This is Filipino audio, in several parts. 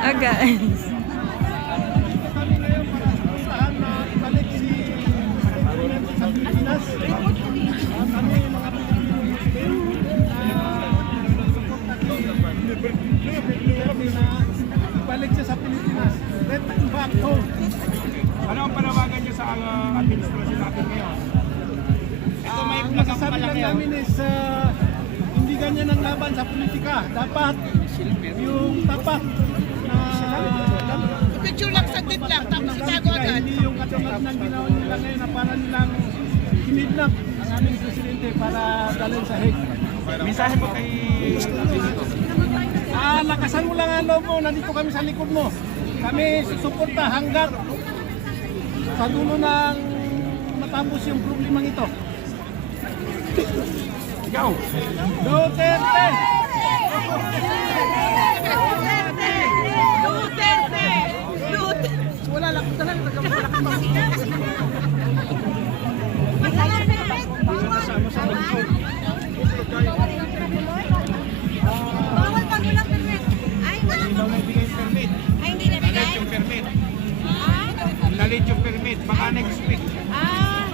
guys. Kami ngayon para saan na ibalik si sa Pilipinas. Kami mga ibalik siya sa Pilipinas. Let him back home. Ano ang panawagan niyo sa administrasyon natin ngayon? Ito may Masasabi lang namin is hindi ganyan ang laban sa politika. Dapat yung tapat na Picture lang, saglit lang, tapos itago agad. hindi yung katulad ng ginawa nila ngayon na para nilang kinidnap ang aming presidente para dalhin sa Hague. Mensahe mo kay Lakasan mo lang ang loob mo, nandito kami sa likod mo. Kami susuporta hanggat sa dulo ng matapos yung problemang ito. ikaw. Duterte! Wala lang, talagang nagkamalakang. Bawal pag walang permit. Ay, walang Daw nagbigay yung permit. Ay, hindi na Nalit bigay? yung permit. Ah? Nalit yung permit. Baka next week. Ah.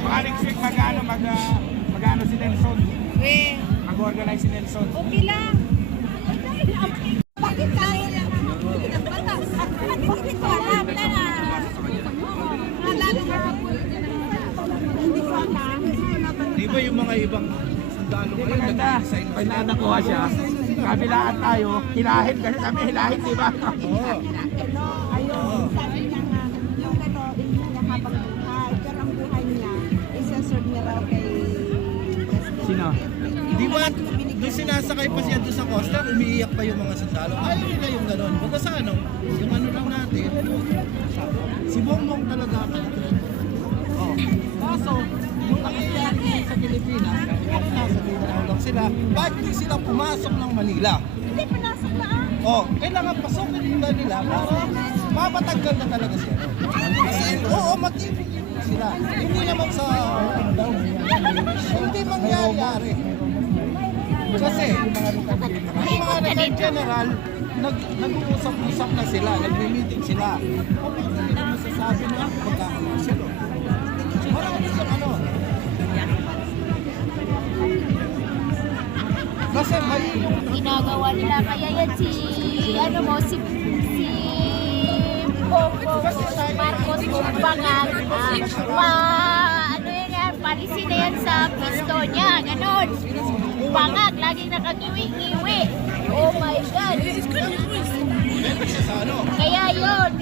Baka next week mag-ano si Nelson. Eh, Mag-organize si Nelson. okay lang. Bakit tayo lang? Batas. Bakit ko alam na na? Lalo na hindi ko alam. Di ba yung mga ibang sundalo Hindi maganda. Pag nakuha siya, kabilaan tayo, hilahin. Kasi kami hilahin, di ba? Ayun, sabi niya nga, yung ano, hindi niya habang buhay. Pero ang buhay niya, isa-serve niya raw kay President. Sino? Di ba nung sinasakay pa siya doon sa coaster, umiiyak pa yung mga sundalo. Ayaw nila yung gano'n. Baga sa ano, yung ano lang natin, si Bongbong talaga. Oh. Kaso, yung nangyayari sa Pilipinas, nasa Mindanao lang sila, bakit di sila pumasok ng Manila? Hindi, pinasok na Oh, kailangan pasukin nila para mapatanggal na talaga sila. Kasi, oo, matibig sila. Hindi naman sa, hindi mangyayari. Kasi, yung mga Lieutenant General, nag-uusap-usap na sila, nag-meeting sila. Bakit nila masasabi na magkakaroon sila? Marami siyang ano. Kasi mali yung ginagawa nila. Kaya yan si Bongbong Marcos Bangag, ano yan, palisin na yan sa pisto niya, ganon. Bangag, laging nakangiwi-ngiwi. Oh my God. Kaya yun.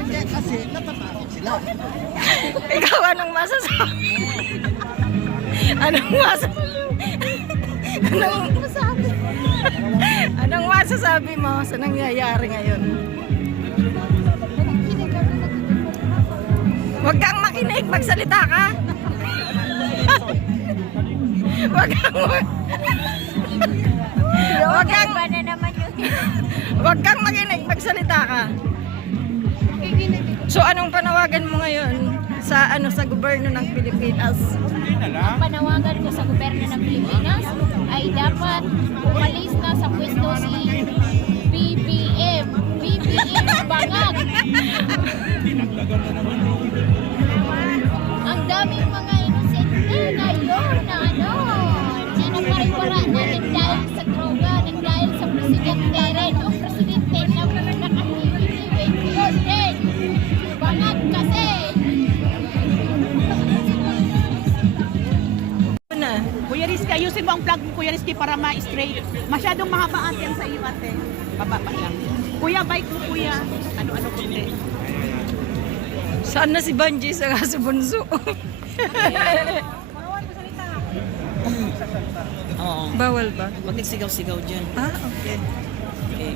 hindi kasi natatakot sila. Ikaw, anong masasabi? Anong masasabi? Anong masasabi mo sa nangyayari ngayon? Huwag kang makinig, magsalita ka. Huwag kang makinig, magsalita ka. So anong panawagan mo ngayon sa gobyerno ng Pilipinas? Hindi na lang. Panawagan ko sa gobyerno ng Pilipinas ay dapat umalis na sa pwesto si BBM Bangag. Ang daming mga inosente ngayon na nagpariwara na nagdahil sa droga, nagdahil sa presidente rin. Ang presidente na nakahibig-ibig yun din. Bangag kasi. Kuya Rizky, ayusin mo ang vlog mo, Kuya Rizky, para ma-straight. Masyadong mahaba ate sa iyo, ate. Bababa lang. Kuya, bike mo, kuya. Ano-ano kundi. Saan na si Banji sa kaso bunso? Oo. Bawal ba? Huwag nagsigaw-sigaw dyan. Ah, okay. Okay.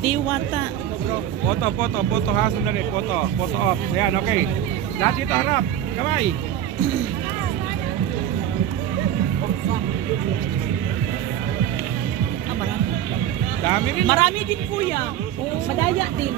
Diwata. Photo ha, sandali. Photo off. Ayan, okay. Lahat dito harap. Kamay. Ah, marami. Dami rin. Marami din kuya. Madaya din.